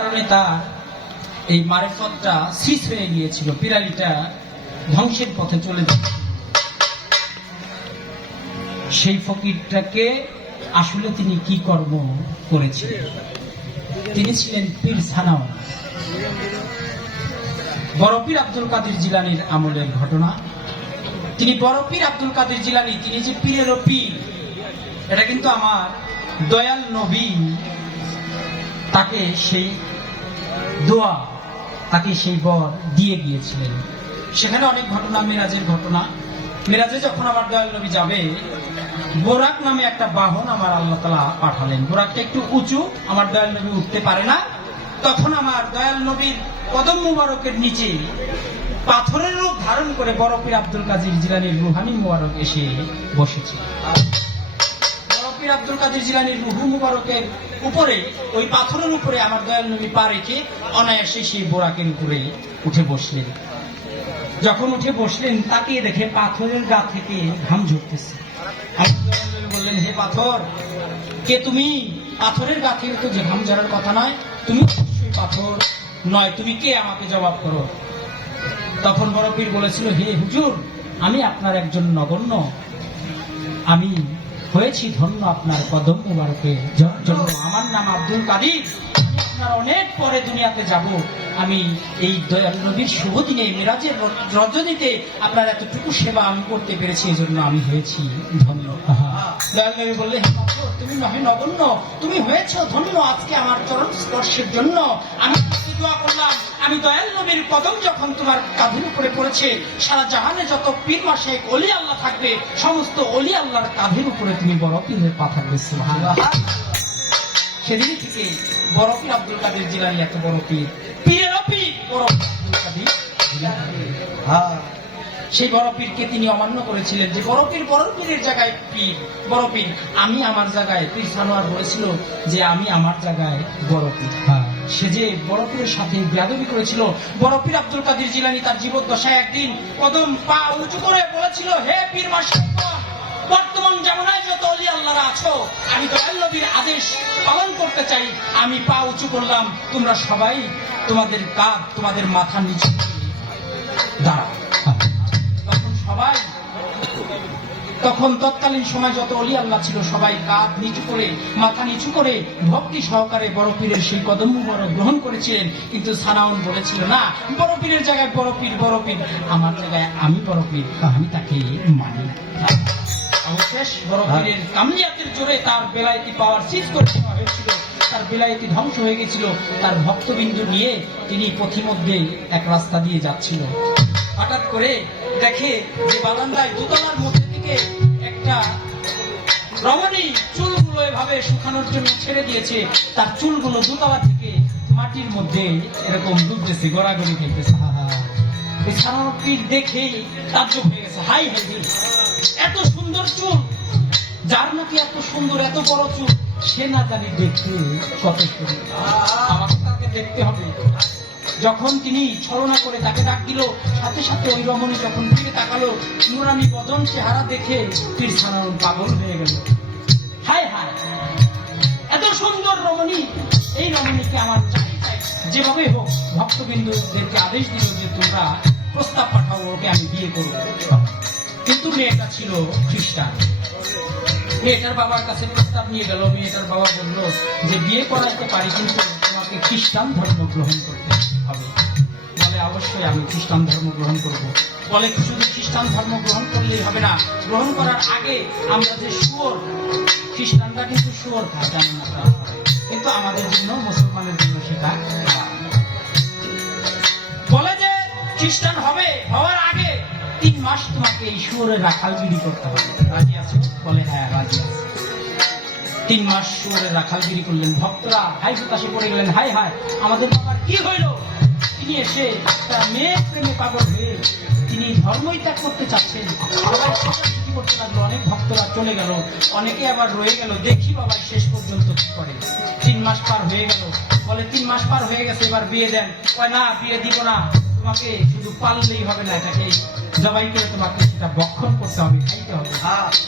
কারণে তার এই মারেফতটা শীষ হয়ে গিয়েছিল, পিরালিটা ধ্বংসের পথে চলে যাচ্ছে সেই ফকিরটাকে আসলে তিনি কি কর্ম করেছিলেন? তিনি ছিলেন পীর সানাও বড় পীর আব্দুল কাদের জিলানির আমলের ঘটনা। তিনি বড় পীর আব্দুল কাদের জিলানি, তিনি যে পীরেরও পীর, এটা কিন্তু আমার দয়াল নবী তাকে সেই দোয়া, তাকে সেই বর দিয়ে গিয়েছিলেন। সেখানে অনেক ঘটনা, মেরাজের ঘটনা। মেরাজে যখন আমার দয়াল নবী যাবে, বোরাক নামে একটা বাহন আমার আল্লাহ তালা পাঠালেন। বোরাকটা একটু উঁচু, আমার দয়াল নবী উঠতে পারে না। তখন আমার দয়াল নবীর কদম মুবারকের নিচে পাথরের রূপ ধারণ করে বরফির আব্দুল কাজির জিলানির রুহানি মুবারক এসে বসেছে আব্দুল কাদের জিলানির রুহু মুবারকের উপরে, ওই পাথরের উপরে আমার দয়াল নবী পা রেখে অনায়াসে সেই বোরাকের উপরে উঠে বসলেন। যখন উঠে বসলেন তাকে দেখে পাথরের গা থেকে ঘাম ঝরতেছে। বললেন, হে পাথর, কে তুমি? পাথরের গা থেকে তো যে ঘাম ঝরার কথা নয়, তুমি পাথর নয়, তুমি কে? আমাকে জবাব করো। তখন বড় পীর বলেছিল, হে হুজুর, আমি আপনার একজন নগণ্য। আমি হয়েছি ধন্য আপনার কদম মুবারকের জন্য আমার নাম আব্দুল কাদির। আপনার অনেক পরে দুনিয়াতে যাব। আমি এই দয়াল নবীর শুভ দিনে মিরাজের রজনীতে আপনার এতটুকু সেবা আমি করতে পেরেছি এই জন্য আমি হয়েছি ধন্য। দয়াল নবী বললে তুমি নহে নগণ্য। তুমি হয়েছ ধন্য আজকে আমার চরণ স্পর্শের জন্য। আমি দোয়া করলাম। আমি দয়াল নবীর কদম যখন তোমার কাঁধের উপরে পড়েছে, সারা জাহানে যত পীর মাসে অলি আল্লাহ থাকবে, সমস্ত অলি আল্লাহর কাঁধের উপরে তুমি বড় পীরের পা থাকবে সেদিন থেকে বড় পীর আব্দুল কাদের জিলানি এত বড় পীর। পীরের জিলানী। সেই বড় পীরকে তিনি অমান্য করেছিলেন যে বড় পীর বড় পীরের জায়গায় পীর, বড় পীর। আমি আমার জায়গায়, পীর সানোয়ার বলেছিল যে আমি আমার জায়গায় বড় পীর। সে যে পীরের সাথে বেয়াদবি করেছিল। বড় পীর আব্দুল কাদের জিলানি তার জীবদ্দশায় একদিন কদম পা উঁচু করে বলেছিল, হে পীর বর্তমান জামানায় যত অলি আল্লাহরা আছো, আমি দয়াল নবীর আদেশ পালন করতে চাই। আমি পা উঁচু করলাম, তোমরা সবাই তোমাদের কাঁধ, তোমাদের মাথা নিচে দাঁড়াও। তখন সবাই তখন তৎকালীন সময় যত অলি আল্লাহ ছিল, সবাই কাঁধ নিচু করে, মাথা নিচু করে ভক্তি সহকারে বড় পীরের সেই কদম বড় গ্রহণ করেছিলেন। কিন্তু সানাউন বলেছিল, না বড় পীরের জায়গায় বড় পীর বড় পীর আমার জায়গায় আমি বড় পীর আমি তাকে মানি না। অবশেষ বড় পীরের কামলিয়াতের জোরে তার বেলায়েতি পাওয়ার সিজ করে দেওয়া হয়েছিল। তার বেলায়েতি ধ্বংস হয়ে গেছিল। তার ভক্তবিন্দু নিয়ে তিনি পথিমধ্যে এক রাস্তা দিয়ে যাচ্ছিল। হঠাৎ করে দেখে যে বারান্দায় দোতলার মধ্যে এভাবে শুকানোর জন্য ছেড়ে দিয়েছে। তার চুলগুলো দোতলা থেকে মাটির মধ্যে এরকম ডুবতেছে, গড়াগড়ি খেলতেছে এই হয়ে গেছে। Hi hi. এত সুন্দর চুল! যার নাকি এত সুন্দর, এত বড় চুল, সে না জানি দেখতে কত সুন্দর। আমাকে দেখতে হবে। যখন তিনি ছলনা করে তাকে ডাক দিল, সাথে সাথে ওই রমণী যখন ফিরে তাকালো, নুরানি বদন চেহারা দেখে পীর সানাউন পাগল হয়ে গেল। রমণী এই রমণীকে আমার চাই চাই যেভাবে হোক, ভক্তবিন্দুদেরকে আদেশ দিল যে তোমরা প্রস্তাব পাঠাও, ওকে আমি বিয়ে করব। কিন্তু মেয়েটা ছিল খ্রিস্টান। মেয়েটার বাবার কাছে প্রস্তাব নিয়ে গেল, মেয়েটার বাবা বলল যে বিয়ে করাইতে পারি, কিন্তু তোমাকে খ্রিস্টান ধর্ম গ্রহণ করতে হবে। বলে, অবশ্যই আমি খ্রিস্টান ধর্ম গ্রহণ করব। বলে, শুধু খ্রিস্টান ধর্ম গ্রহণ করলেই হবে না, গ্রহণ করার আগে আমরা যে শুয়োর খ্রিস্টানরা কিন্তু শুয়োর খায় জানেন আপনারা কিন্তু আমাদের জন্য মুসলমানের জন্য সেটা বলে যে, খ্রিস্টান হবে, হওয়ার আগে তিন মাস তোমাকে এই শুয়োরের রাখালগিরি করতে হবে। রাজি আছো? বলে হ্যাঁ রাজি তিন মাস শুয়োরের রাখালগিরি করলেন ভক্তরা, হাই হতাশে পড়ে গেলেন, হাই হাই, আমাদের বাবার কি হইল? তিনি এসে তার মেয়ের প্রেমে পাগল হয়ে তিনি ধর্মই ত্যাগ করতে চাচ্ছেন। করতে লাগল? অনেক ভক্তরা চলে গেল। অনেকে আবার রয়ে গেল। দেখি বাবাই শেষ পর্যন্ত কি করে। তিন মাস পার হয়ে গেল। বলে তিন মাস পার হয়ে গেছে এবার বিয়ে দেন। কয় না বিয়ে দিব না। তোমাকে শুধু পাললেই হবে না এটাকে জবাই করে তোমাকে সেটা বক্ষণ করতে হবে খাইতে হবে।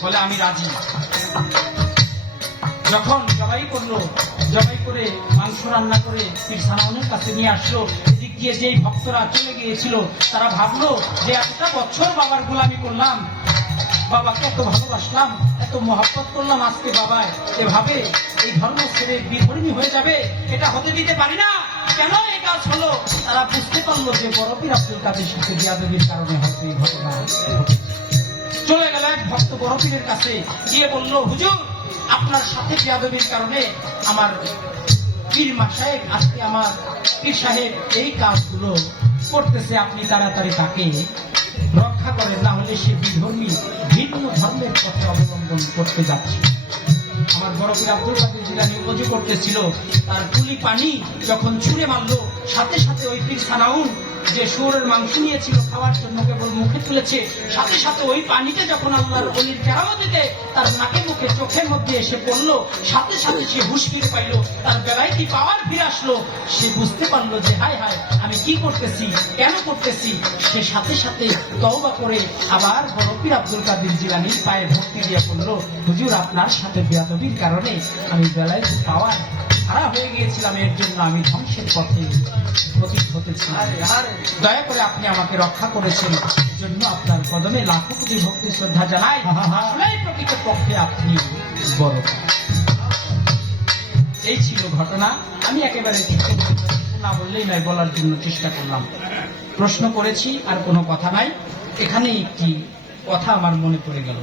বলে আমি রাজি। যখন জবাই করল জবাই করে মাংস রান্না করে পীর সালাউনের কাছে নিয়ে আসলো এদিক দিয়ে যেই ভক্তরা চলে গিয়েছিল তারা ভাবলো যে এতটা বছর বাবার গোলামি করলাম বাবাকে এত ভালোবাসলাম, এত মহাব্বত করলাম আজকে বাবায়। এভাবে এই ধর্ম ছেড়ে বিধর্মী হয়ে যাবে, এটা হতে দিতে পারি না। কেন এই কাজ হলো? তারা বুঝতে পারল যে বরফির আব্দুল কাদের সাথে বিয়াদবির কারণে হয়তো এই ঘটনা চলে গেল এক ভক্ত বরফিরের কাছে, গিয়ে বলল, হুজুর, আপনার সাথে বিয়াদবির কারণে আমার পীর মা সাহেব আজকে আমার পীর সাহেব এই কাজগুলো করতেছে, আপনি তাড়াতাড়ি তাকে রক্ষা করে না হলে সে বিধর্মী ভিন্ন ধর্মের পথে অবলম্বন করতে যাচ্ছে। আমার বড় পীর আব্দুল কাদের জিলানি অজু করতেছিল, তার কুলি পানি যখন ছুঁড়ে মারলো সাথে সাথে ওই পীর সানাউন যে শুয়োরের মাংস নিয়েছিল খাওয়ার জন্য কেবল মুখে তুলেছে, সাথে সাথে ওই পানিতে যখন আল্লাহর অলির কেরামতিতে তার নাকে মুখে, চোখের মধ্যে এসে পড়ল, সাথে সাথে সে হুশ ফিরে পাইলো, তার বেলায় কি পাওয়ার ফিরে আসলো, সে বুঝতে পারল যে, হায় হায়, আমি কি করতেছি, কেন করতেছি, সে সাথে সাথে তওবা করে আবার বড় পীর আব্দুল কাদের জিলানির পায়ে ভক্তি দিয়ে বলল, হুজুর, আপনার সাথে বেয়াদবির কারণে আমি বেলায় পাওয়ার খারাপ হয়ে গিয়েছিলাম, এর জন্য আমি ধ্বংসের পথে দয়া করে আপনি আমাকে রক্ষা করেছেন। জন্য আপনার কদমে লাখো কোটি ভক্তি শ্রদ্ধা জানাই। প্রকৃত পক্ষে আপনি বড়। এই ছিল ঘটনা। আমি একেবারে না বললেই নয়, বলার জন্য চেষ্টা করলাম। প্রশ্ন করেছি, আর কোনো কথা নাই। এখানে একটি কথা আমার মনে পড়ে গেল।